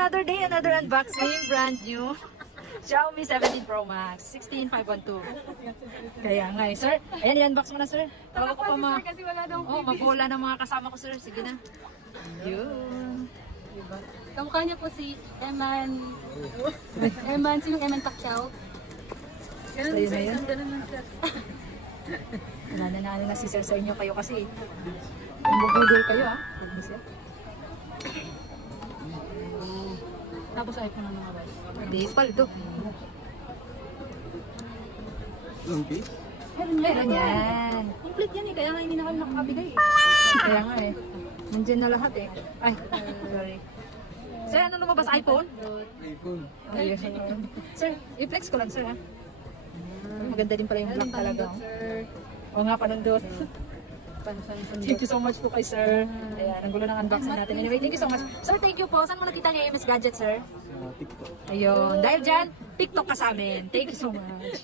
another day, another unboxing, brand new. Xiaomi 17 Pro Max, 16512. Kaya nga eh, sir. Ayan, i-unbox mo na, sir. Bago ko pa kasi wala daw mabola ng mga kasama ko, sir. Sige na. Yun. diba? Kamukha niya po si Eman. Sinong Eman Pacquiao? Ganun na yun. Nananalo na si sir sa inyo kayo kasi. Bubudol kayo, ha? Tapos iPhone na mga guys. Hindi, paldo. Meron yan. Complete yan eh, kaya nga hindi na kami nakakabigay eh. Kaya nga eh. Nandiyan na lahat eh. Ay, sorry. Sir, ano lumabas? iPhone? iPhone. Ayun. Sir, i-flex ko lang, sir, ha? Maganda din pala yung vlog talaga. Oo nga, panundot. Thank you so much po kay sir. Ayan, ang gulo ng unboxing natin. Anyway, thank you so much. Sir, thank you po. Saan mo nakita niya yung MS Gadget, sir? Sa TikTok. Ayun. Dahil dyan, TikTok ka sa amin. Thank you so much.